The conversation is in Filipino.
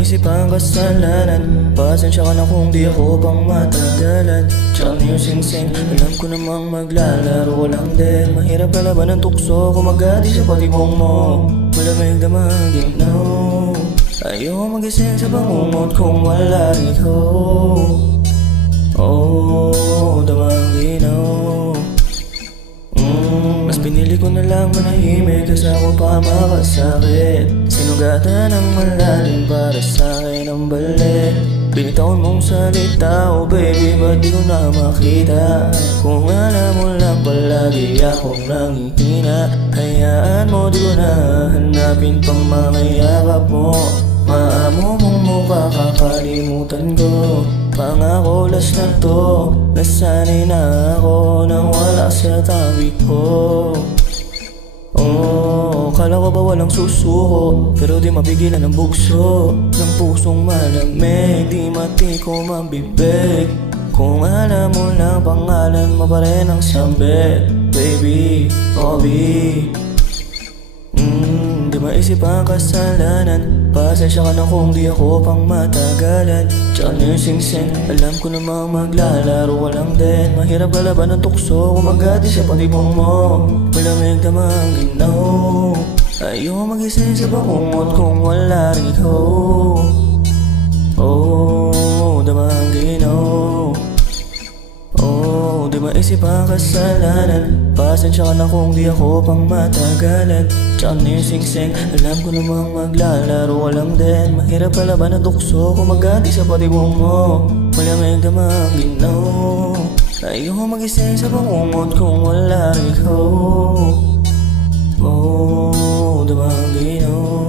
maisip ang kasalanan. Pasensya ka na kung di ako pang matagalan. Tsaka yung sing-sing, alam ko namang maglalaro ko lang din. Mahirap kalaban ng tukso kung magati sa patibong mo. Malamig damang ginaw, ayaw magising sa bangungot kung wala rito. Oh, damang ginaw. Mas pinili ko na lang manahimik kaysa ako pa makasakit. Sinugatan ng malalim para sa'kin ang balik. Binitawan mong salita, oh baby, ba't di ko na makita? Kung alam mo lang palagi akong nangihina. Hayaan mo, di ko na hanapin pang mga yakap mo. Maamo mong mukha kakalimutan ko. Pangako last na to, nasanay na ako nang wala sa tabi ko. Oh, kala ko ba walang susuko, pero di mapigilan ang bugso ng pusong malamig, di matikom ang bibig. Kung alam mo lang pangalan mo pa rin ang sambit, baby, Bobby. Di maisip ang kasalanan. Pasensya ka na kung di ako pang matagalan. Tsaka na yung sing-sing, alam ko namang maglalaro ka lang din. Mahirap kalaban ng tukso kung magati sa patibong mo. Malamig damang ginaw, ayaw magising sa bangungot kung wala rito. Oh, damang ginaw. Oh, di maisip ang kasalanan. Pasensya ka na kung di ako pang matagalan. Tsaka na yung sing-sing, alam ko namang maglalaro ka lang din. Mahirap kalaban ng tukso kung magati sa patibong mo. Malamig damang ginaw, ayaw magising sa bangungot kung wala rito. Oh, damang ginaw.